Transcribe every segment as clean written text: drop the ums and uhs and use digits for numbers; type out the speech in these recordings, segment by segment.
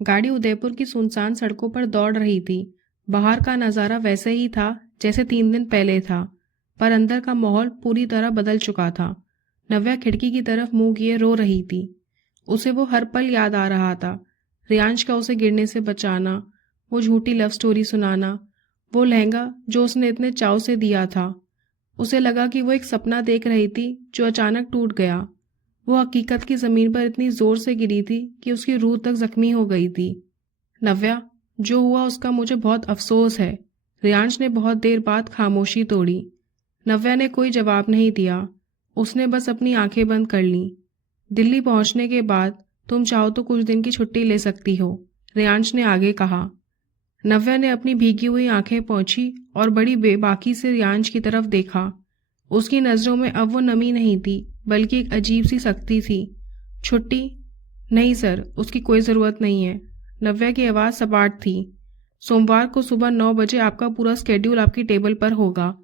गाड़ी उदयपुर की सुनसान सड़कों पर दौड़ रही थी। बाहर का नज़ारा वैसे ही था जैसे 3 दिन पहले था, पर अंदर का माहौल पूरी तरह बदल चुका था। नव्या खिड़की की तरफ मुंह किए रो रही थी। उसे वो हर पल याद आ रहा था। रियांश का उसे गिरने से बचाना, वो झूठी लव स्टोरी सुनाना, वो लहंगा जो उसने इतने चाव से दिया था। उसे लगा कि वो एक सपना देख रही थी जो अचानक टूट गया। वो हकीकत की ज़मीन पर इतनी ज़ोर से गिरी थी कि उसकी रूह तक जख्मी हो गई थी। नव्या, जो हुआ उसका मुझे बहुत अफसोस है। रियांश ने बहुत देर बाद खामोशी तोड़ी। नव्या ने कोई जवाब नहीं दिया। उसने बस अपनी आंखें बंद कर लीं। दिल्ली पहुंचने के बाद तुम चाहो तो कुछ दिन की छुट्टी ले सकती हो, रियांश ने आगे कहा। नव्या ने अपनी भीगी हुई आंखें पोंछी और बड़ी बेबाकी से रियांश की तरफ देखा। उसकी नज़रों में अब वो नमी नहीं थी, बल्कि एक अजीब सी सख्ती थी। छुट्टी? नहीं सर, उसकी कोई ज़रूरत नहीं है। नव्या की आवाज़ सपाट थी। सोमवार को सुबह 9 बजे आपका पूरा स्केड्यूल आपकी टेबल पर होगा।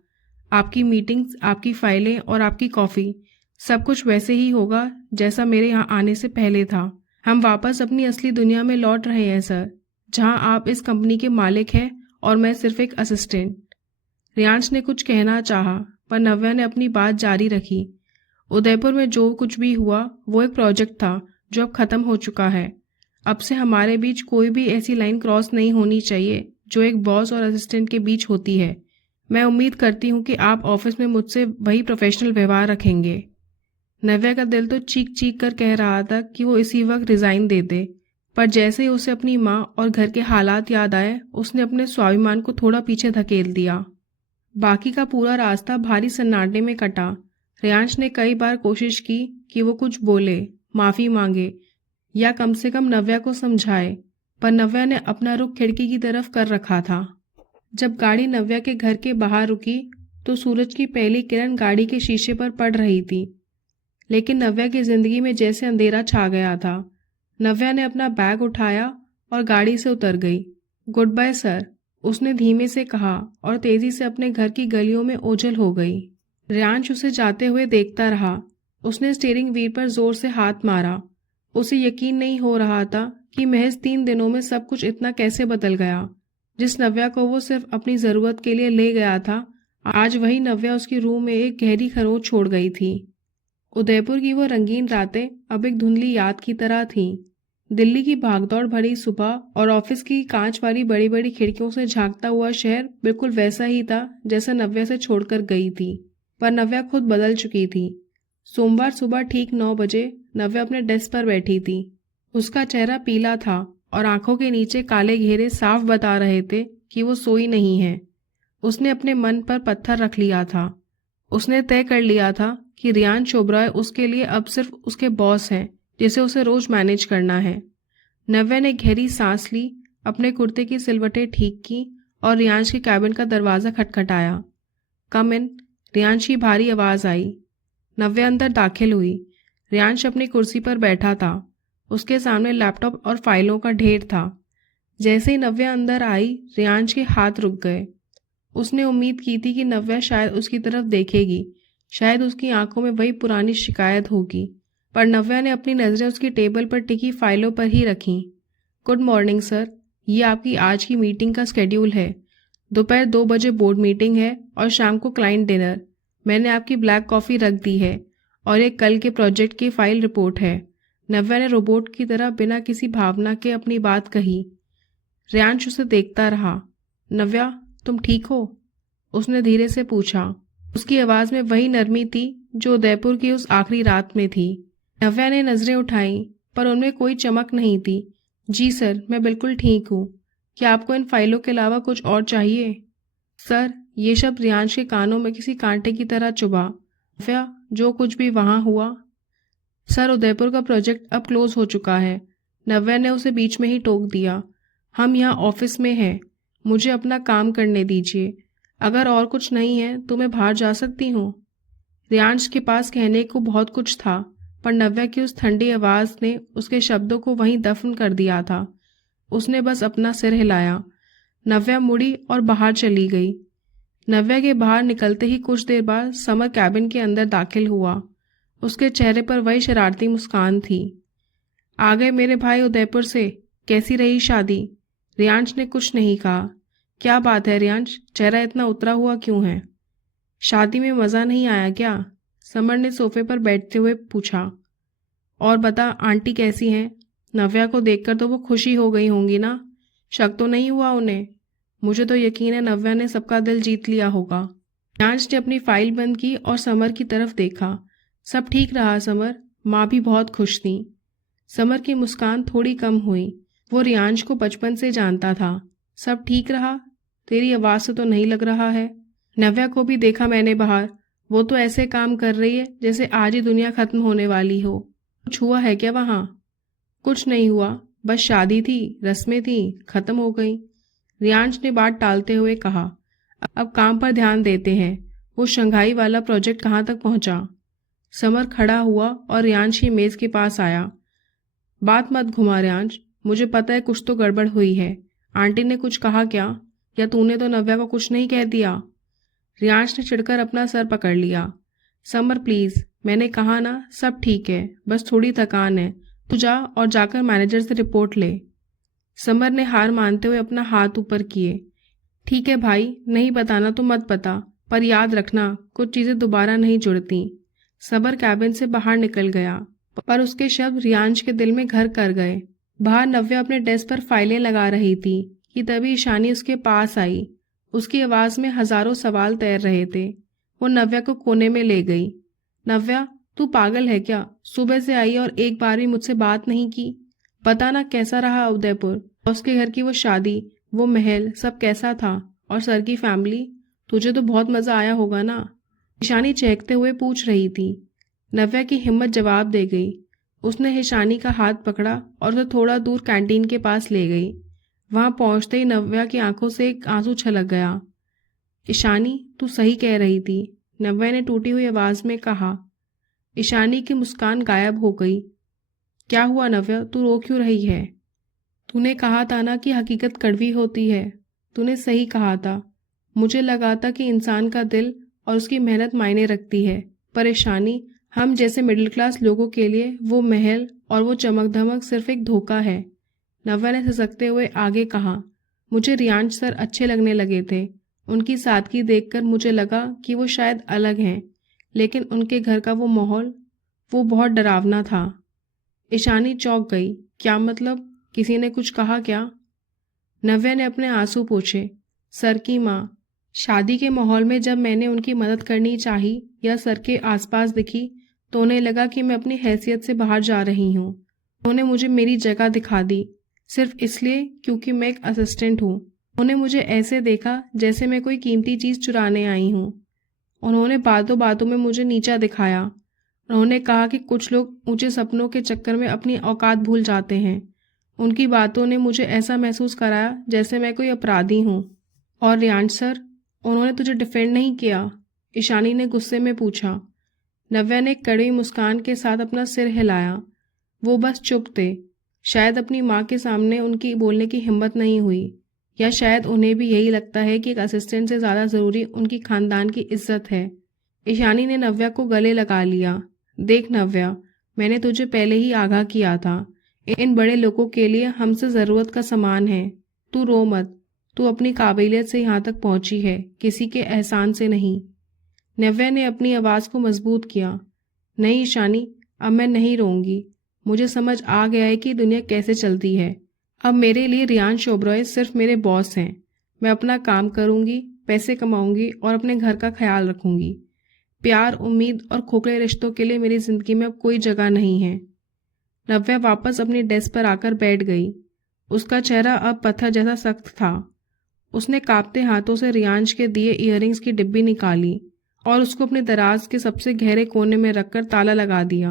आपकी मीटिंग्स, आपकी फाइलें और आपकी कॉफ़ी, सब कुछ वैसे ही होगा जैसा मेरे यहाँ आने से पहले था। हम वापस अपनी असली दुनिया में लौट रहे हैं सर, जहाँ आप इस कंपनी के मालिक हैं और मैं सिर्फ एक असिस्टेंट। रियांश ने कुछ कहना चाहा, पर नव्या ने अपनी बात जारी रखी। उदयपुर में जो कुछ भी हुआ वो एक प्रोजेक्ट था जो अब खत्म हो चुका है। अब से हमारे बीच कोई भी ऐसी लाइन क्रॉस नहीं होनी चाहिए जो एक बॉस और असिस्टेंट के बीच होती है। मैं उम्मीद करती हूँ कि आप ऑफिस में मुझसे वही प्रोफेशनल व्यवहार रखेंगे। नव्या का दिल तो चीख चीख कर कह रहा था कि वो इसी वक्त रिजाइन दे दे, पर जैसे ही उसे अपनी माँ और घर के हालात याद आए, उसने अपने स्वाभिमान को थोड़ा पीछे धकेल दिया। बाकी का पूरा रास्ता भारी सन्नाटे में कटा। रियांश ने कई बार कोशिश की कि वो कुछ बोले, माफ़ी मांगे या कम से कम नव्या को समझाए, पर नव्या ने अपना रुख खिड़की की तरफ कर रखा था। जब गाड़ी नव्या के घर के बाहर रुकी तो सूरज की पहली किरण गाड़ी के शीशे पर पड़ रही थी, लेकिन नव्या की जिंदगी में जैसे अंधेरा छा गया था। नव्या ने अपना बैग उठाया और गाड़ी से उतर गई। गुड बाय सर, उसने धीमे से कहा और तेजी से अपने घर की गलियों में ओझल हो गई। रियांश उसे जाते हुए देखता रहा। उसने स्टीयरिंग व्हील पर जोर से हाथ मारा। उसे यकीन नहीं हो रहा था कि महज 3 दिनों में सब कुछ इतना कैसे बदल गया। जिस नव्या को वो सिर्फ अपनी जरूरत के लिए ले गया था, आज वही नव्या उसकी रूह में एक गहरी खरोंच छोड़ गई थी। उदयपुर की वो रंगीन रातें अब एक धुंधली याद की तरह थीं। दिल्ली की भागदौड़ भरी सुबह और ऑफिस की कांच वाली बड़ी बड़ी खिड़कियों से झांकता हुआ शहर बिल्कुल वैसा ही था जैसा नव्या से छोड़कर गई थी, पर नव्या खुद बदल चुकी थी। सोमवार सुबह ठीक 9 बजे नव्या अपने डेस्क पर बैठी थी। उसका चेहरा पीला था और आंखों के नीचे काले घेरे साफ बता रहे थे कि वो सोई नहीं है। उसने अपने मन पर पत्थर रख लिया था। उसने तय कर लिया था कि रियांश ओबरॉय उसके लिए अब सिर्फ उसके बॉस हैं, जिसे उसे रोज मैनेज करना है। नव्या ने गहरी सांस ली, अपने कुर्ते की सिलवटें ठीक की और रियांश के कैबिन का दरवाजा खटखटाया। कम इन, रियांश की भारी आवाज आई। नव्या अंदर दाखिल हुई। रियांश अपनी कुर्सी पर बैठा था। उसके सामने लैपटॉप और फाइलों का ढेर था। जैसे ही नव्या अंदर आई, रियांश के हाथ रुक गए। उसने उम्मीद की थी कि नव्या शायद उसकी तरफ देखेगी, शायद उसकी आंखों में वही पुरानी शिकायत होगी, पर नव्या ने अपनी नज़रें उसकी टेबल पर टिकी फाइलों पर ही रखीं। गुड मॉर्निंग सर, ये आपकी आज की मीटिंग का स्केड्यूल है। दोपहर 2 बजे बोर्ड मीटिंग है और शाम को क्लाइंट डिनर। मैंने आपकी ब्लैक कॉफ़ी रख दी है और ये कल के प्रोजेक्ट की फाइल रिपोर्ट है। नव्या ने रोबोट की तरह बिना किसी भावना के अपनी बात कही। रियांश उसे देखता रहा। नव्या, तुम ठीक हो? उसने धीरे से पूछा। उसकी आवाज में वही नरमी थी जो उदयपुर की उस आखिरी रात में थी। नव्या ने नजरें उठाई, पर उनमें कोई चमक नहीं थी। जी सर, मैं बिल्कुल ठीक हूँ। क्या आपको इन फाइलों के अलावा कुछ और चाहिए? सर, ये शब्द रियांश के कानों में किसी कांटे की तरह चुभा। नव्या, जो कुछ भी वहां हुआ। सर, उदयपुर का प्रोजेक्ट अब क्लोज हो चुका है। नव्या ने उसे बीच में ही टोक दिया। हम यहाँ ऑफिस में हैं, मुझे अपना काम करने दीजिए। अगर और कुछ नहीं है तो मैं बाहर जा सकती हूँ। रियांश के पास कहने को बहुत कुछ था, पर नव्या की उस ठंडी आवाज ने उसके शब्दों को वहीं दफन कर दिया था। उसने बस अपना सिर हिलाया। नव्या मुड़ी और बाहर चली गई। नव्या के बाहर निकलते ही कुछ देर बाद समर कैबिन के अंदर दाखिल हुआ। उसके चेहरे पर वही शरारती मुस्कान थी। आ गए मेरे भाई उदयपुर से, कैसी रही शादी? रियांश ने कुछ नहीं कहा। क्या बात है रियांश, चेहरा इतना उतरा हुआ क्यों है? शादी में मज़ा नहीं आया क्या? समर ने सोफे पर बैठते हुए पूछा। और बता, आंटी कैसी हैं? नव्या को देखकर तो वो खुशी हो गई होंगी ना? शक तो नहीं हुआ उन्हें? मुझे तो यकीन है नव्या ने सबका दिल जीत लिया होगा। रियांश ने अपनी फाइल बंद की और समर की तरफ देखा। सब ठीक रहा समर, माँ भी बहुत खुश थी। समर की मुस्कान थोड़ी कम हुई। वो रियांश को बचपन से जानता था। सब ठीक रहा? तेरी आवाज़ से तो नहीं लग रहा है। नव्या को भी देखा मैंने बाहर, वो तो ऐसे काम कर रही है जैसे आज ही दुनिया खत्म होने वाली हो। कुछ हुआ है क्या वहाँ? कुछ नहीं हुआ, बस शादी थी, रस्में थी, खत्म हो गई। रियांश ने बात टालते हुए कहा। अब काम पर ध्यान देते हैं। वो शंघाई वाला प्रोजेक्ट कहाँ तक पहुँचा? समर खड़ा हुआ और रियांश की मेज के पास आया। बात मत घुमा रियांश, मुझे पता है कुछ तो गड़बड़ हुई है। आंटी ने कुछ कहा क्या? या तूने तो नव्या को कुछ नहीं कह दिया? रियांश ने चिढ़कर अपना सर पकड़ लिया। समर प्लीज, मैंने कहा ना सब ठीक है, बस थोड़ी थकान है। तू जा और जाकर मैनेजर से रिपोर्ट ले। समर ने हार मानते हुए अपना हाथ ऊपर किए। ठीक है भाई, नहीं बताना तो मत बता, पर याद रखना कुछ चीजें दोबारा नहीं जुड़ती। समर कैबिन से बाहर निकल गया, पर उसके शब्द रियांश के दिल में घर कर गए। बाहर नव्या अपने डेस्क पर फाइलें लगा रही थी कि तभी ईशानी उसके पास आई। उसकी आवाज में हजारों सवाल तैर रहे थे। वो नव्या को कोने में ले गई। नव्या, तू पागल है क्या? सुबह से आई और एक बार भी मुझसे बात नहीं की। पता ना कैसा रहा उदयपुर, उसके घर की वो शादी, वो महल, सब कैसा था? और सर की फैमिली, तुझे तो बहुत मजा आया होगा ना? ईशानी चहकते हुए पूछ रही थी। नव्या की हिम्मत जवाब दे गई। उसने ईशानी का हाथ पकड़ा और उसे थोड़ा दूर कैंटीन के पास ले गई। वहां पहुंचते ही नव्या की आंखों से एक आंसू छलक गया। ईशानी, तू सही कह रही थी, नव्या ने टूटी हुई आवाज में कहा। ईशानी की मुस्कान गायब हो गई। क्या हुआ नव्या, तू रो क्यों रही है? तूने कहा था ना कि हकीकत कड़वी होती है। तूने सही कहा था। मुझे लगा था कि इंसान का दिल और उसकी मेहनत मायने रखती है, पर ईशानी, हम जैसे मिडिल क्लास लोगों के लिए वो महल और वो चमक धमक सिर्फ एक धोखा है। नव्या ने सिसकते हुए आगे कहा। मुझे रियांश सर अच्छे लगने लगे थे। उनकी सादगी देखकर मुझे लगा कि वो शायद अलग हैं, लेकिन उनके घर का वो माहौल, वो बहुत डरावना था। ईशानी चौंक गई। क्या मतलब? किसी ने कुछ कहा क्या? नव्या ने अपने आंसू पोंछे। सर की माँ, शादी के माहौल में जब मैंने उनकी मदद करनी चाही या सर के आसपास दिखी तो उन्हें लगा कि मैं अपनी हैसियत से बाहर जा रही हूँ। उन्होंने मुझे मेरी जगह दिखा दी, सिर्फ इसलिए क्योंकि मैं एक असिस्टेंट हूँ। उन्होंने मुझे ऐसे देखा जैसे मैं कोई कीमती चीज़ चुराने आई हूँ। उन्होंने बातों बातों में मुझे नीचा दिखाया। उन्होंने कहा कि कुछ लोग ऊंचे सपनों के चक्कर में अपनी औकात भूल जाते हैं। उनकी बातों ने मुझे ऐसा महसूस कराया जैसे मैं कोई अपराधी हूँ। और रियांश सर, उन्होंने तुझे डिफेंड नहीं किया? ईशानी ने गुस्से में पूछा। नव्या ने कड़वी मुस्कान के साथ अपना सिर हिलाया। वो बस चुप थे। शायद अपनी माँ के सामने उनकी बोलने की हिम्मत नहीं हुई, या शायद उन्हें भी यही लगता है कि एक असिस्टेंट से ज़्यादा ज़रूरी उनकी खानदान की इज्जत है। ईशानी ने नव्या को गले लगा लिया। देख नव्या, मैंने तुझे पहले ही आगाह किया था, इन बड़े लोगों के लिए हमसे ज़रूरत का सामान है। तू रो मत, तू अपनी काबिलियत से यहाँ तक पहुँची है, किसी के एहसान से नहीं। नव्या ने अपनी आवाज़ को मजबूत किया। नहीं ईशानी, अब मैं नहीं रोऊंगी। मुझे समझ आ गया है कि दुनिया कैसे चलती है। अब मेरे लिए रियांश ओबरॉय सिर्फ मेरे बॉस हैं। मैं अपना काम करूंगी, पैसे कमाऊंगी और अपने घर का ख्याल रखूंगी। प्यार, उम्मीद और खोखले रिश्तों के लिए मेरी जिंदगी में अब कोई जगह नहीं है। नव्या वापस अपनी डेस्क पर आकर बैठ गई। उसका चेहरा अब पत्थर जैसा सख्त था। उसने कांपते हाथों से रियांश के दिए ईयररिंग्स की डिब्बी निकाली और उसको अपने दराज के सबसे गहरे कोने में रखकर ताला लगा दिया,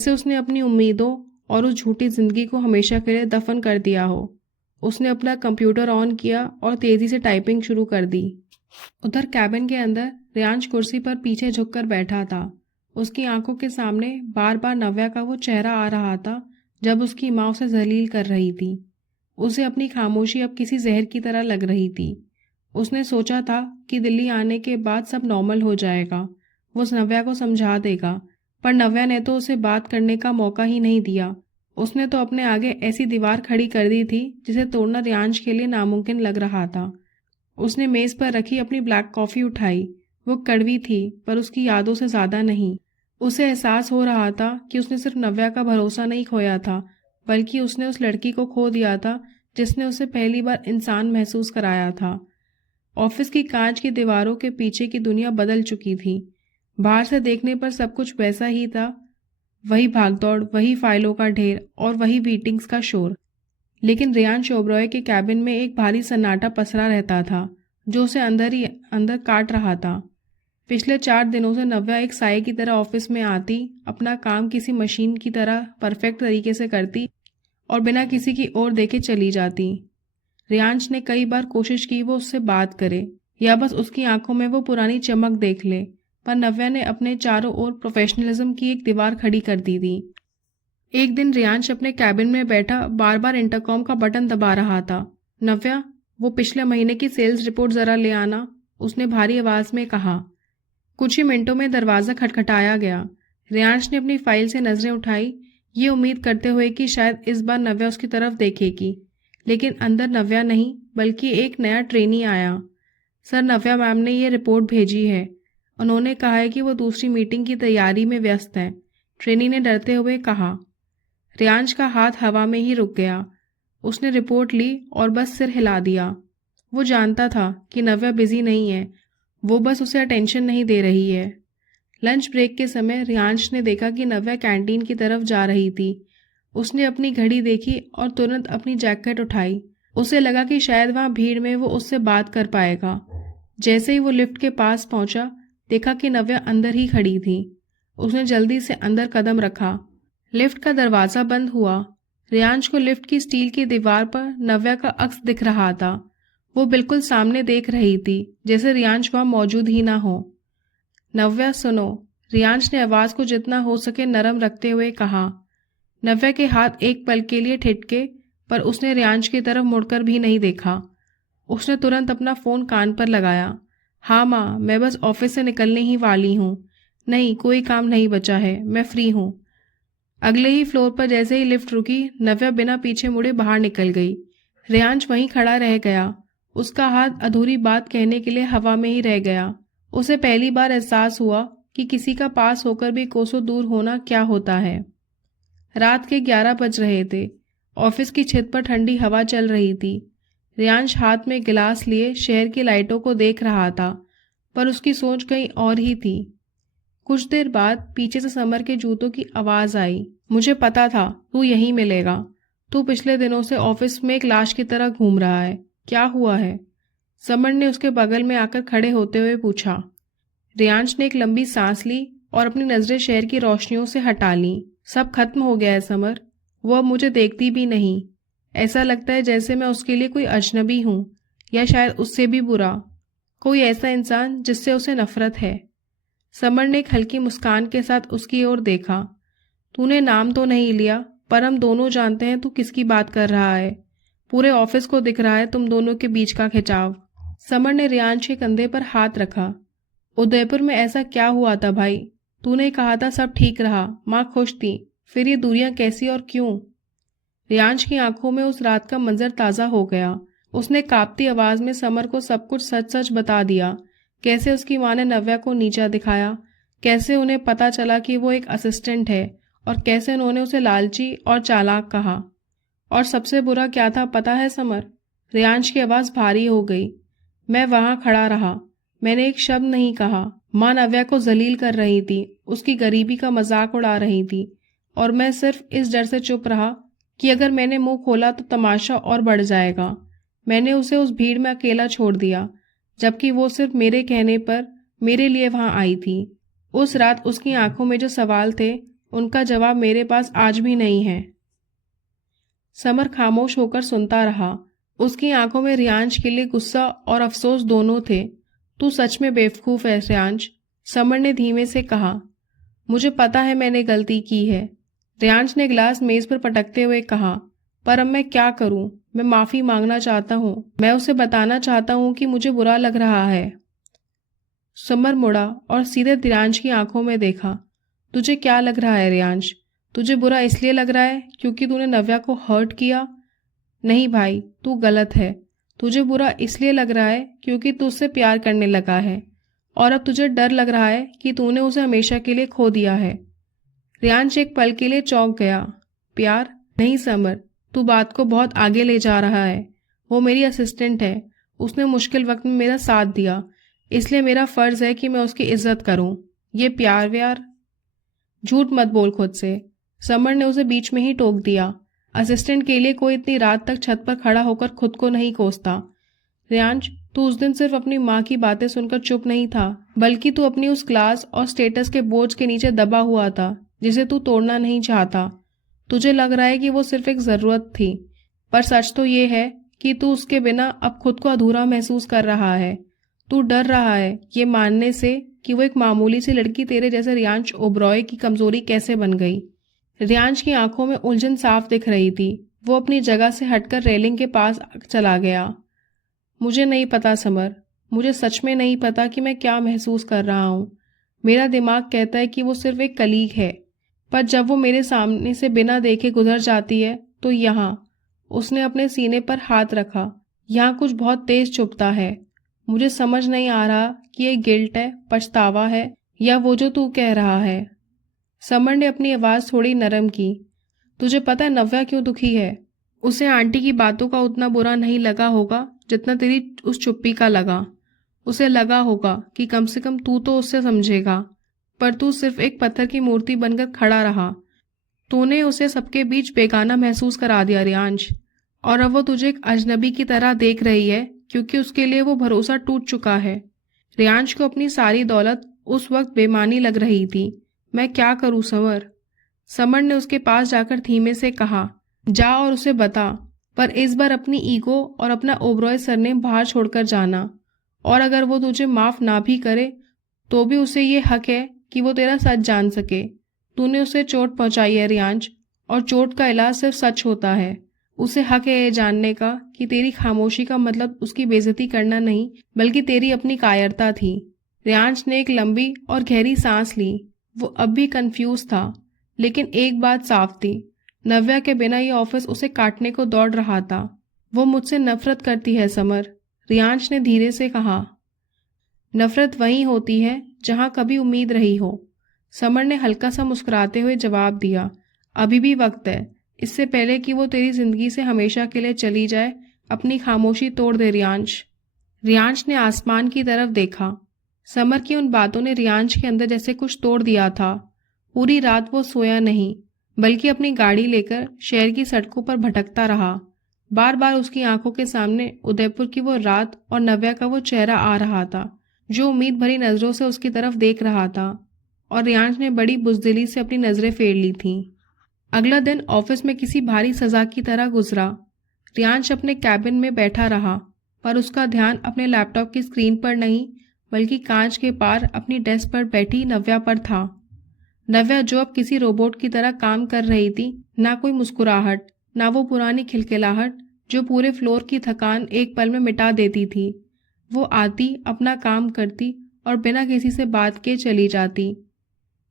जैसे उसने अपनी उम्मीदों और उस झूठी जिंदगी को हमेशा के लिए दफन कर दिया हो। उसने अपना कंप्यूटर ऑन किया और तेजी से टाइपिंग शुरू कर दी। उधर कैबिन के अंदर रियांश कुर्सी पर पीछे झुककर बैठा था। उसकी आंखों के सामने बार बार नव्या का वो चेहरा आ रहा था जब उसकी माँ उसे जलील कर रही थी। उसे अपनी खामोशी अब किसी जहर की तरह लग रही थी। उसने सोचा था कि दिल्ली आने के बाद सब नॉर्मल हो जाएगा, वो नव्या को समझा देगा, पर नव्या ने तो उसे बात करने का मौका ही नहीं दिया। उसने तो अपने आगे ऐसी दीवार खड़ी कर दी थी जिसे तोड़ना रियांश के लिए नामुमकिन लग रहा था। उसने मेज पर रखी अपनी ब्लैक कॉफ़ी उठाई। वो कड़वी थी पर उसकी यादों से ज़्यादा नहीं। उसे एहसास हो रहा था कि उसने सिर्फ नव्या का भरोसा नहीं खोया था, बल्कि उसने उस लड़की को खो दिया था जिसने उसे पहली बार इंसान महसूस कराया था। ऑफिस की कांच की दीवारों के पीछे की दुनिया बदल चुकी थी। बाहर से देखने पर सब कुछ वैसा ही था, वही भागदौड़, वही फाइलों का ढेर और वही मीटिंग्स का शोर। लेकिन रियांश ओबरॉय के कैबिन में एक भारी सन्नाटा पसरा रहता था जो उसे अंदर ही अंदर काट रहा था। पिछले 4 दिनों से नव्या एक साये की तरह ऑफिस में आती, अपना काम किसी मशीन की तरह परफेक्ट तरीके से करती और बिना किसी की ओर देखे चली जाती। रियांश ने कई बार कोशिश की वो उससे बात करे या बस उसकी आंखों में वो पुरानी चमक देख ले, पर नव्या ने अपने चारों ओर प्रोफेशनलिज्म की एक दीवार खड़ी कर दी थी। एक दिन रियांश अपने कैबिन में बैठा बार बार इंटरकॉम का बटन दबा रहा था। नव्या, वो पिछले महीने की सेल्स रिपोर्ट जरा ले आना, उसने भारी आवाज में कहा। कुछ ही मिनटों में दरवाज़ा खटखटाया गया। रियांश ने अपनी फाइल से नजरें उठाई, ये उम्मीद करते हुए कि शायद इस बार नव्या उसकी तरफ देखेगी, लेकिन अंदर नव्या नहीं बल्कि एक नया ट्रेनी आया। सर, नव्या मैम ने ये रिपोर्ट भेजी है। उन्होंने कहा है कि वो दूसरी मीटिंग की तैयारी में व्यस्त हैं, ट्रेनी ने डरते हुए कहा। रियांश का हाथ हवा में ही रुक गया। उसने रिपोर्ट ली और बस सिर हिला दिया। वो जानता था कि नव्या बिजी नहीं है, वो बस उसे अटेंशन नहीं दे रही है। लंच ब्रेक के समय रियांश ने देखा कि नव्या कैंटीन की तरफ जा रही थी। उसने अपनी घड़ी देखी और तुरंत अपनी जैकेट उठाई। उसे लगा कि शायद वहां भीड़ में वो उससे बात कर पाएगा। जैसे ही वो लिफ्ट के पास पहुंचा, देखा कि नव्या अंदर ही खड़ी थी। उसने जल्दी से अंदर कदम रखा। लिफ्ट का दरवाजा बंद हुआ। रियांश को लिफ्ट की स्टील की दीवार पर नव्या का अक्स दिख रहा था। वो बिल्कुल सामने देख रही थी, जैसे रियांश वहां मौजूद ही ना हो। नव्या, सुनो, रियांश ने आवाज को जितना हो सके नरम रखते हुए कहा। नव्या के हाथ एक पल के लिए ठिठके, पर उसने रियांश की तरफ मुड़कर भी नहीं देखा। उसने तुरंत अपना फोन कान पर लगाया। हाँ माँ, मैं बस ऑफिस से निकलने ही वाली हूँ। नहीं, कोई काम नहीं बचा है, मैं फ्री हूँ। अगले ही फ्लोर पर जैसे ही लिफ्ट रुकी, नव्या बिना पीछे मुड़े बाहर निकल गई। रियांश वहीं खड़ा रह गया। उसका हाथ अधूरी बात कहने के लिए हवा में ही रह गया। उसे पहली बार एहसास हुआ कि किसी का पास होकर भी कोसों दूर होना क्या होता है। रात के 11 बज रहे थे। ऑफिस की छत पर ठंडी हवा चल रही थी। रियांश हाथ में गिलास लिए शहर की लाइटों को देख रहा था, पर उसकी सोच कहीं और ही थी। कुछ देर बाद पीछे से समर के जूतों की आवाज आई। मुझे पता था तू यहीं मिलेगा। तू पिछले दिनों से ऑफिस में एक लाश की तरह घूम रहा है, क्या हुआ है? समर ने उसके बगल में आकर खड़े होते हुए पूछा। रियांश ने एक लंबी सांस ली और अपनी नजरें शहर की रोशनियों से हटा ली। सब खत्म हो गया है समर। वो अब मुझे देखती भी नहीं। ऐसा लगता है जैसे मैं उसके लिए कोई अजनबी हूँ, या शायद उससे भी बुरा, कोई ऐसा इंसान जिससे उसे नफरत है। समर ने एक हल्की मुस्कान के साथ उसकी ओर देखा। तूने नाम तो नहीं लिया, पर हम दोनों जानते हैं तू किसकी बात कर रहा है। पूरे ऑफिस को दिख रहा है तुम दोनों के बीच का खिंचाव। समर ने रियांश के कंधे पर हाथ रखा। उदयपुर में ऐसा क्या हुआ था भाई? तूने कहा था सब ठीक रहा, माँ खुश थी, फिर ये दूरियां कैसी और क्यों? रियांश की आंखों में उस रात का मंजर ताजा हो गया। उसने कांपती आवाज में समर को सब कुछ सच सच बता दिया। कैसे उसकी माँ ने नव्या को नीचा दिखाया, कैसे उन्हें पता चला कि वो एक असिस्टेंट है, और कैसे उन्होंने उसे लालची और चालाक कहा। और सबसे बुरा क्या था पता है समर? रियांश की आवाज भारी हो गई। मैं वहां खड़ा रहा, मैंने एक शब्द नहीं कहा। माँ नव्या को जलील कर रही थी, उसकी गरीबी का मजाक उड़ा रही थी, और मैं सिर्फ इस डर से चुप रहा कि अगर मैंने मुंह खोला तो तमाशा और बढ़ जाएगा। मैंने उसे उस भीड़ में अकेला छोड़ दिया, जबकि वो सिर्फ मेरे कहने पर मेरे लिए वहां आई थी। उस रात उसकी आंखों में जो सवाल थे, उनका जवाब मेरे पास आज भी नहीं है। समर खामोश होकर सुनता रहा। उसकी आंखों में रियांश के लिए गुस्सा और अफसोस दोनों थे। तू सच में बेवकूफ है रियांश, समर ने धीमे से कहा। मुझे पता है मैंने गलती की है, रियांश ने गिलास मेज पर पटकते हुए कहा, पर अब मैं क्या करूं? मैं माफी मांगना चाहता हूं। मैं उसे बताना चाहता हूं कि मुझे बुरा लग रहा है। समर मुड़ा और सीधे रियांश की आंखों में देखा। तुझे क्या लग रहा है रियांश? तुझे बुरा इसलिए लग रहा है क्योंकि तूने नव्या को हर्ट किया? नहीं भाई, तू गलत है। तुझे बुरा इसलिए लग रहा है क्योंकि तू उससे प्यार करने लगा है और अब तुझे डर लग रहा है कि तूने उसे हमेशा के लिए खो दिया है। रियांश एक पल के लिए चौंक गया। प्यार? नहीं समर, तू बात को बहुत आगे ले जा रहा है। वो मेरी असिस्टेंट है, उसने मुश्किल वक्त में मेरा साथ दिया, इसलिए मेरा फर्ज है कि मैं उसकी इज्जत करूं। ये प्यार व्यार? झूठ मत बोल खुद से। समर ने उसे बीच में ही टोक दिया। असिस्टेंट के लिए कोई इतनी रात तक छत पर खड़ा होकर खुद को नहीं कोसता। रियांश, तू उस दिन सिर्फ अपनी माँ की बातें सुनकर चुप नहीं था, बल्कि तू अपनी उस क्लास और स्टेटस के बोझ के नीचे दबा हुआ था जिसे तू तोड़ना नहीं चाहता। तुझे लग रहा है कि वो सिर्फ एक जरूरत थी, पर सच तो ये है कि तू उसके बिना अब खुद को अधूरा महसूस कर रहा है। तू डर रहा है ये मानने से कि वो एक मामूली सी लड़की तेरे जैसे रियांश ओबरॉय की कमजोरी कैसे बन गई। रियांश की आंखों में उलझन साफ दिख रही थी। वो अपनी जगह से हटकर रेलिंग के पास चला गया। मुझे नहीं पता समर, मुझे सच में नहीं पता कि मैं क्या महसूस कर रहा हूँ। मेरा दिमाग कहता है कि वो सिर्फ एक कलीग है, पर जब वो मेरे सामने से बिना देखे गुजर जाती है तो यहाँ, उसने अपने सीने पर हाथ रखा, यहाँ कुछ बहुत तेज चुभता है। मुझे समझ नहीं आ रहा कि ये गिल्ट है, पछतावा है, या वो जो तू कह रहा है। समर ने अपनी आवाज थोड़ी नरम की। तुझे पता है नव्या क्यों दुखी है? उसे आंटी की बातों का उतना बुरा नहीं लगा होगा जितना तेरी उस चुप्पी का लगा। उसे लगा होगा कि कम से कम तू तो उससे समझेगा, पर तू सिर्फ एक पत्थर की मूर्ति बनकर खड़ा रहा। तूने उसे सबके बीच बेगाना महसूस करा दिया रियांश, और अब वो तुझे एक अजनबी की तरह देख रही है क्योंकि उसके लिए वो भरोसा टूट चुका है। रियांश को अपनी सारी दौलत उस वक्त बेमानी लग रही थी। मैं क्या करूं समर? समर ने उसके पास जाकर धीमे से कहा, जा और उसे बता, पर इस बार अपनी ईगो और अपना ओबरॉय सरनेम बाहर छोड़कर जाना। और अगर वो तुझे माफ ना भी करे तो भी उसे ये हक है कि वो तेरा सच जान सके। तूने उसे चोट पहुंचाई है रियांश, और चोट का इलाज सिर्फ सच होता है। उसे हक है ये जानने का कि तेरी खामोशी का मतलब उसकी बेइज्जती करना नहीं, बल्कि तेरी अपनी कायरता थी। रियांश ने एक लंबी और गहरी सांस ली। वो अब भी कंफ्यूज था, लेकिन एक बात साफ थी, नव्या के बिना ये ऑफिस उसे काटने को दौड़ रहा था। वो मुझसे नफरत करती है समर, रियांश ने धीरे से कहा। नफरत वहीं होती है जहां कभी उम्मीद रही हो। समर ने हल्का सा मुस्कुराते हुए जवाब दिया। अभी भी वक्त है, इससे पहले कि वो तेरी जिंदगी से हमेशा के लिए चली जाए। अपनी खामोशी तोड़ दे रियांश। रियांश ने आसमान की तरफ देखा। समर की उन बातों ने रियांश के अंदर जैसे कुछ तोड़ दिया था। पूरी रात वो सोया नहीं, बल्कि अपनी गाड़ी लेकर शहर की सड़कों पर भटकता रहा। बार बार उसकी आंखों के सामने उदयपुर की वो रात और नव्या का वो चेहरा आ रहा था, जो उम्मीद भरी नजरों से उसकी तरफ देख रहा था। और रियांश ने बड़ी बुजदिली से अपनी नजरें फेर ली थीं। अगला दिन ऑफिस में किसी भारी सजा की तरह गुजरा। रियांश अपने कैबिन में बैठा रहा, पर उसका ध्यान अपने लैपटॉप की स्क्रीन पर नहीं, बल्कि कांच के पार अपनी डेस्क पर बैठी नव्या पर था। नव्या जो अब किसी रोबोट की तरह काम कर रही थी, ना कोई मुस्कुराहट, ना वो पुरानी खिलखिलाहट जो पूरे फ्लोर की थकान एक पल में मिटा देती थी। वो आती, अपना काम करती और बिना किसी से बात किए चली जाती।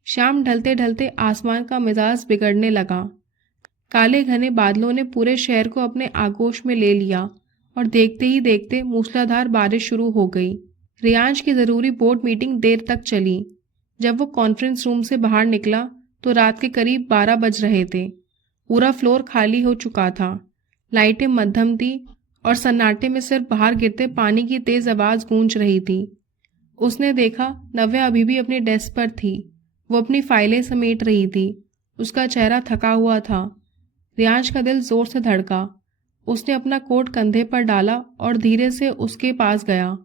शाम ढलते ढलते आसमान का मिजाज बिगड़ने लगा। काले घने बादलों ने पूरे शहर को अपने आगोश में ले लिया और देखते ही देखते मूसलाधार बारिश शुरू हो गई। रियांश की जरूरी बोर्ड मीटिंग देर तक चली। जब वो कॉन्फ्रेंस रूम से बाहर निकला तो रात के करीब 12 बज रहे थे। पूरा फ्लोर खाली हो चुका था। लाइटें मध्यम थी और सन्नाटे में सिर्फ बाहर गिरते पानी की तेज आवाज गूंज रही थी। उसने देखा नव्या अभी भी अपने डेस्क पर थी। वो अपनी फाइलें समेट रही थी। उसका चेहरा थका हुआ था। रियांश का दिल जोर से धड़का। उसने अपना कोट कंधे पर डाला और धीरे से उसके पास गया।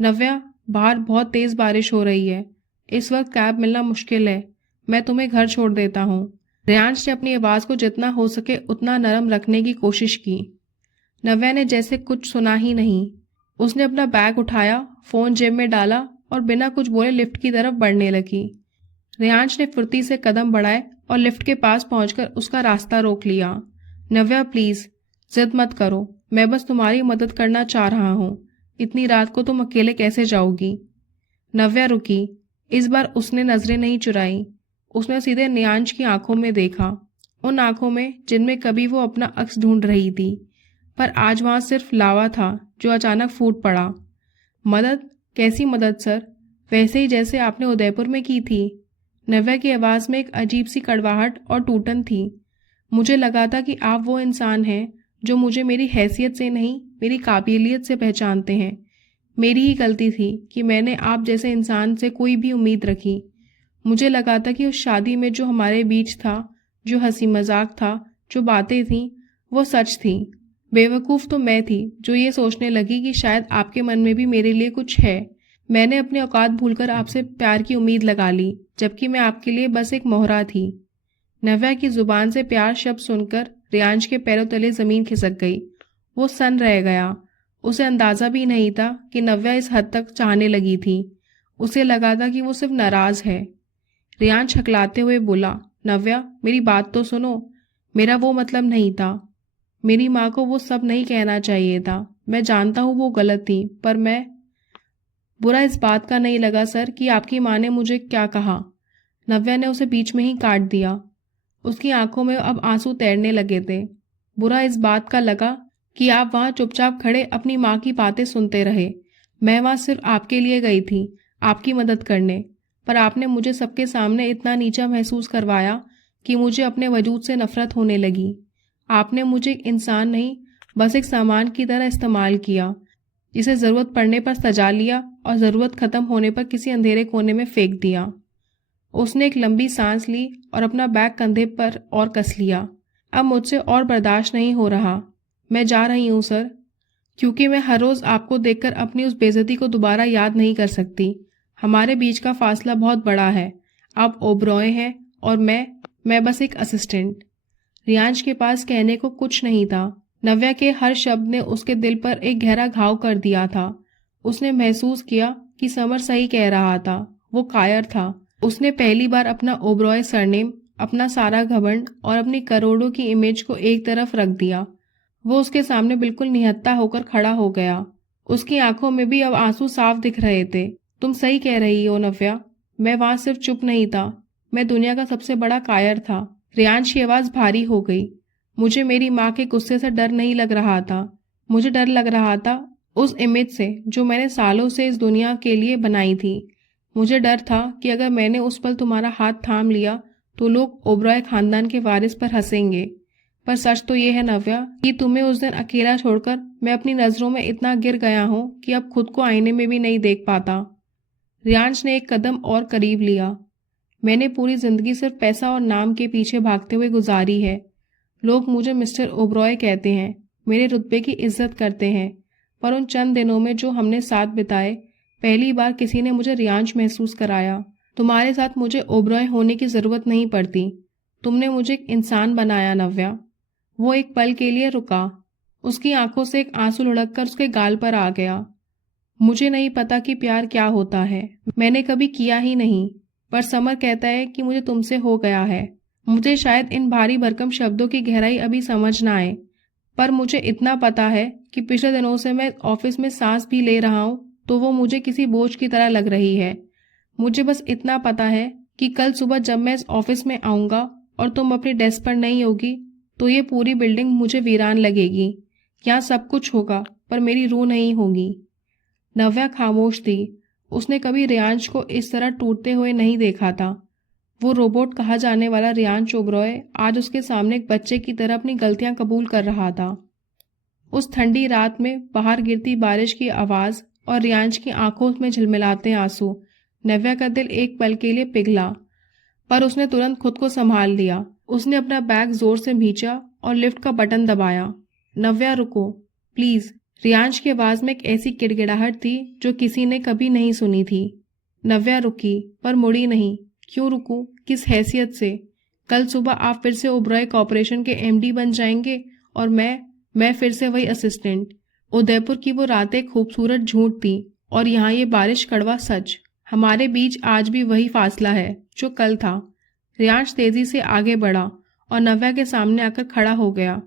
नव्या, बाहर बहुत तेज बारिश हो रही है। इस वक्त कैब मिलना मुश्किल है। मैं तुम्हें घर छोड़ देता हूँ। रियांश ने अपनी आवाज को जितना हो सके उतना नरम रखने की कोशिश की। नव्या ने जैसे कुछ सुना ही नहीं। उसने अपना बैग उठाया, फोन जेब में डाला और बिना कुछ बोले लिफ्ट की तरफ बढ़ने लगी। रियांश ने फुर्ती से कदम बढ़ाए और लिफ्ट के पास पहुंचकर उसका रास्ता रोक लिया। नव्या प्लीज, जिद मत करो, मैं बस तुम्हारी मदद करना चाह रहा हूँ। इतनी रात को तुम अकेले कैसे जाओगी? नव्या रुकी। इस बार उसने नजरें नहीं चुराई। उसने सीधे रियांश की आंखों में देखा, उन आंखों में जिनमें कभी वो अपना अक्स ढूंढ रही थी, पर आज वहां सिर्फ लावा था जो अचानक फूट पड़ा। मदद? कैसी मदद सर? वैसे ही जैसे आपने उदयपुर में की थी। नव्या की आवाज़ में एक अजीब सी कड़वाहट और टूटन थी। मुझे लगा था कि आप वो इंसान हैं जो मुझे मेरी हैसियत से नहीं, मेरी काबिलियत से पहचानते हैं। मेरी ही गलती थी कि मैंने आप जैसे इंसान से कोई भी उम्मीद रखी। मुझे लगा था कि उस शादी में जो हमारे बीच था, जो हंसी मजाक था, जो बातें थीं, वो सच थी। बेवकूफ़ तो मैं थी जो ये सोचने लगी कि शायद आपके मन में भी मेरे लिए कुछ है। मैंने अपनी औकात भूलकर आपसे प्यार की उम्मीद लगा ली, जबकि मैं आपके लिए बस एक मोहरा थी। नव्या की जुबान से प्यार शब्द सुनकर रियांश के पैरों तले जमीन खिसक गई। वो सन रह गया। उसे अंदाजा भी नहीं था कि नव्या इस हद तक चाहने लगी थी। उसे लगा था कि वो सिर्फ नाराज है। रियांश हकलाते हुए बोला, नव्या, मेरी बात तो सुनो। मेरा वो मतलब नहीं था। मेरी माँ को वो सब नहीं कहना चाहिए था। मैं जानता हूँ वो गलत थी, पर मैं बुरा इस बात का नहीं लगा सर कि आपकी माँ ने मुझे क्या कहा। नव्या ने उसे बीच में ही काट दिया। उसकी आंखों में अब आंसू तैरने लगे थे। बुरा इस बात का लगा कि आप वहां चुपचाप खड़े अपनी माँ की बातें सुनते रहे। मैं वहां सिर्फ आपके लिए गई थी, आपकी मदद करने, पर आपने मुझे सबके सामने इतना नीचा महसूस करवाया कि मुझे अपने वजूद से नफरत होने लगी। आपने मुझे एक इंसान नहीं, बस एक सामान की तरह इस्तेमाल किया, जिसे ज़रूरत पड़ने पर सजा लिया और ज़रूरत ख़त्म होने पर किसी अंधेरे कोने में फेंक दिया। उसने एक लंबी सांस ली और अपना बैग कंधे पर और कस लिया। अब मुझसे और बर्दाश्त नहीं हो रहा। मैं जा रही हूँ सर, क्योंकि मैं हर रोज़ आपको देखकर अपनी उस बेइज्जती को दोबारा याद नहीं कर सकती। हमारे बीच का फासला बहुत बड़ा है। आप ओबरॉय हैं और मैं बस एक असिस्टेंट। रियांश के पास कहने को कुछ नहीं था। नव्या के हर शब्द ने उसके दिल पर एक गहरा घाव कर दिया था। उसने महसूस किया कि समर सही कह रहा था। वो कायर था। उसने पहली बार अपना ओबरॉय सरनेम, अपना सारा घमंड और अपनी करोड़ों की इमेज को एक तरफ रख दिया। वो उसके सामने बिल्कुल निहत्था होकर खड़ा हो गया। उसकी आंखों में भी अब आंसू साफ दिख रहे थे। तुम सही कह रही हो नव्या। मैं वहां सिर्फ चुप नहीं था, मैं दुनिया का सबसे बड़ा कायर था। रियांश की आवाज भारी हो गई। मुझे मेरी माँ के गुस्से से डर नहीं लग रहा था। मुझे डर लग रहा था उस इमेज से जो मैंने सालों से इस दुनिया के लिए बनाई थी। मुझे डर था कि अगर मैंने उस पल तुम्हारा हाथ थाम लिया तो लोग ओबरॉय खानदान के वारिस पर हंसेंगे। पर सच तो ये है नव्या कि तुम्हें उस दिन अकेला छोड़कर मैं अपनी नजरों में इतना गिर गया हूँ कि अब खुद को आईने में भी नहीं देख पाता। रियांश ने एक कदम और करीब लिया। मैंने पूरी जिंदगी सिर्फ पैसा और नाम के पीछे भागते हुए गुजारी है। लोग मुझे मिस्टर ओबरॉय कहते हैं, मेरे रुतबे की इज्जत करते हैं, पर उन चंद दिनों में जो हमने साथ बिताए, पहली बार किसी ने मुझे रियांश महसूस कराया। तुम्हारे साथ मुझे ओबरॉय होने की जरूरत नहीं पड़ती। तुमने मुझे एक इंसान बनाया नव्या। वो एक पल के लिए रुका। उसकी आंखों से एक आंसू लुढ़क कर उसके गाल पर आ गया। मुझे नहीं पता कि प्यार क्या होता है, मैंने कभी किया ही नहीं, पर समर कहता है कि मुझे तुमसे हो गया है। मुझे शायद इन भारी भरकम शब्दों की गहराई अभी समझ ना आए, पर मुझे इतना पता है कि पिछले दिनों से मैं ऑफिस में सांस भी ले रहा हूँ तो वो मुझे किसी बोझ की तरह लग रही है। मुझे बस इतना पता है कि कल सुबह जब मैं इस ऑफिस में आऊँगा और तुम अपनी डेस्क पर नहीं होगी तो ये पूरी बिल्डिंग मुझे वीरान लगेगी। यहाँ सब कुछ होगा पर मेरी रूह नहीं होगी। नव्या खामोश थी। उसने कभी रियांश को इस तरह टूटते हुए नहीं देखा था। वो रोबोट कहा जाने वाला रियांश ओबरॉय आज उसके सामने एक बच्चे की तरह अपनी गलतियां कबूल कर रहा था। उस ठंडी रात में बाहर गिरती बारिश की आवाज और रियांश की आंखों में झिलमिलाते आंसू, नव्या का दिल एक पल के लिए पिघला, पर उसने तुरंत खुद को संभाल लिया। उसने अपना बैग जोर से भींचा और लिफ्ट का बटन दबाया। नव्या रुको, प्लीज। रियांश की आवाज में एक ऐसी गिड़गिड़ाहट थी जो किसी ने कभी नहीं सुनी थी। नव्या रुकी, पर मुड़ी नहीं। क्यों रुकूं? किस हैसियत से? कल सुबह आप फिर से ओबरॉय कॉर्पोरेशन के एमडी बन जाएंगे और मैं फिर से वही असिस्टेंट। उदयपुर की वो रातें खूबसूरत झूठ थी और यहाँ ये बारिश कड़वा सच। हमारे बीच आज भी वही फासला है जो कल था। रियांश तेजी से आगे बढ़ा और नव्या के सामने आकर खड़ा हो गया।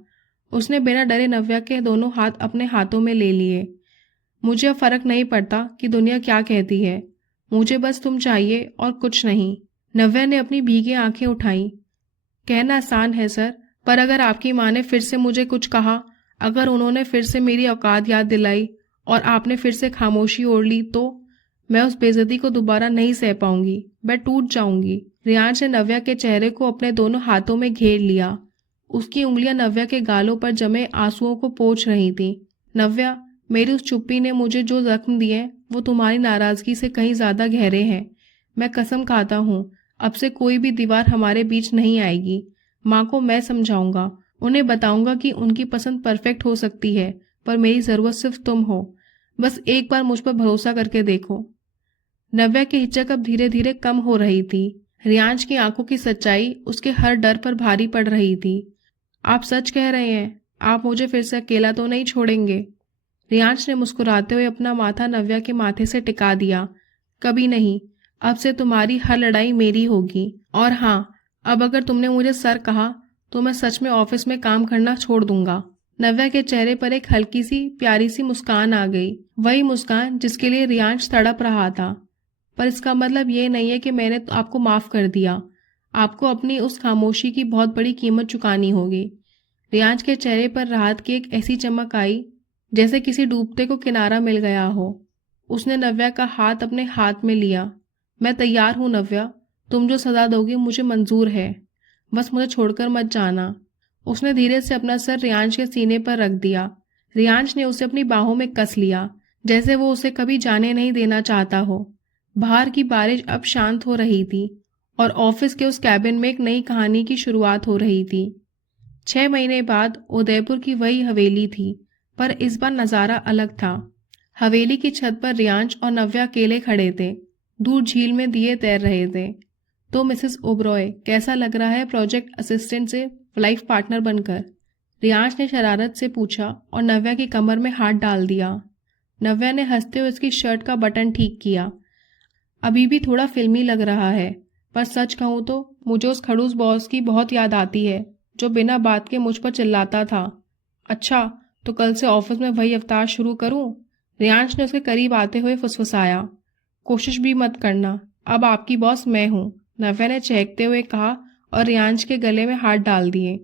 उसने बिना डरे नव्या के दोनों हाथ अपने हाथों में ले लिए। मुझे अब फर्क नहीं पड़ता कि दुनिया क्या कहती है, मुझे बस तुम चाहिए और कुछ नहीं। नव्या ने अपनी भीगी आंखें उठाईं। कहना आसान है सर, पर अगर आपकी माँ ने फिर से मुझे कुछ कहा, अगर उन्होंने फिर से मेरी औकात याद दिलाई और आपने फिर से खामोशी ओढ़ ली तो मैं उस बेइज्जती को दोबारा नहीं सह पाऊंगी, मैं टूट जाऊंगी। रियांश ने नव्या के चेहरे को अपने दोनों हाथों में घेर लिया। उसकी उंगलियां नव्या के गालों पर जमे आंसुओं को पोंछ रही थीं। नव्या, मेरी उस चुप्पी ने मुझे जो जख्म दिए वो तुम्हारी नाराजगी से कहीं ज्यादा गहरे हैं। मैं कसम खाता हूँ, अब से कोई भी दीवार हमारे बीच नहीं आएगी। माँ को मैं समझाऊंगा, उन्हें बताऊंगा कि उनकी पसंद परफेक्ट हो सकती है, पर मेरी जरूरत सिर्फ तुम हो। बस एक बार मुझ पर भरोसा करके देखो। नव्या की हिचक अब धीरे धीरे कम हो रही थी। रियांश की आंखों की सच्चाई उसके हर डर पर भारी पड़ रही थी। आप सच कह रहे हैं? आप मुझे फिर से अकेला तो नहीं छोड़ेंगे? रियांश ने मुस्कुराते हुए अपना माथा नव्या के माथे से टिका दिया। कभी नहीं, अब से तुम्हारी हर लड़ाई मेरी होगी। और हाँ, अब अगर तुमने मुझे सर कहा तो मैं सच में ऑफिस में काम करना छोड़ दूंगा। नव्या के चेहरे पर एक हल्की सी प्यारी सी मुस्कान आ गई, वही मुस्कान जिसके लिए रियांश तड़प रहा था। पर इसका मतलब ये नहीं है कि मैंने आपको माफ कर दिया। आपको अपनी उस खामोशी की बहुत बड़ी कीमत चुकानी होगी। रियांश के चेहरे पर राहत की एक ऐसी चमक आई जैसे किसी डूबते को किनारा मिल गया हो। उसने नव्या का हाथ अपने हाथ में लिया। मैं तैयार हूं नव्या, तुम जो सजा दोगी मुझे मंजूर है, बस मुझे छोड़कर मत जाना। उसने धीरे से अपना सर रियांश के सीने पर रख दिया। रियांश ने उसे अपनी बाहों में कस लिया, जैसे वो उसे कभी जाने नहीं देना चाहता हो। बाहर की बारिश अब शांत हो रही थी और ऑफिस के उस कैबिन में एक नई कहानी की शुरुआत हो रही थी। 6 महीने बाद उदयपुर की वही हवेली थी, पर इस बार नजारा अलग था। हवेली की छत पर रियांश और नव्या अकेले खड़े थे। दूर झील में दिए तैर रहे थे। तो मिसेस ओबरॉय, कैसा लग रहा है प्रोजेक्ट असिस्टेंट से लाइफ पार्टनर बनकर? रियांश ने शरारत से पूछा और नव्या की कमर में हाथ डाल दिया। नव्या ने हंसते हुए उसकी शर्ट का बटन ठीक किया। अभी भी थोड़ा फिल्मी लग रहा है, पर सच कहूं तो मुझे उस खड़ूस बॉस की बहुत याद आती है जो बिना बात के मुझ पर चिल्लाता था। अच्छा, तो कल से ऑफिस में वही अवतार शुरू करूं? रियांश ने उसके करीब आते हुए फुसफुसाया। कोशिश भी मत करना, अब आपकी बॉस मैं हूं, नव्या ने चहकते हुए कहा और रियांश के गले में हाथ डाल दिए।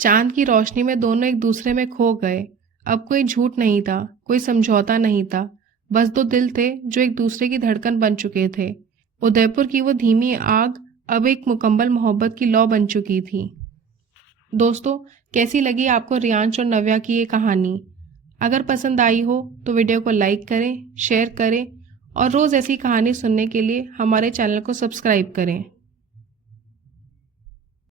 चांद की रोशनी में दोनों एक दूसरे में खो गए। अब कोई झूठ नहीं था, कोई समझौता नहीं था, बस दो दिल थे जो एक दूसरे की धड़कन बन चुके थे। उदयपुर की वो धीमी आग अब एक मुकम्मल मोहब्बत की लौ बन चुकी थी। दोस्तों, कैसी लगी आपको रियांश और नव्या की ये कहानी? अगर पसंद आई हो तो वीडियो को लाइक करें, शेयर करें और रोज़ ऐसी कहानी सुनने के लिए हमारे चैनल को सब्सक्राइब करें।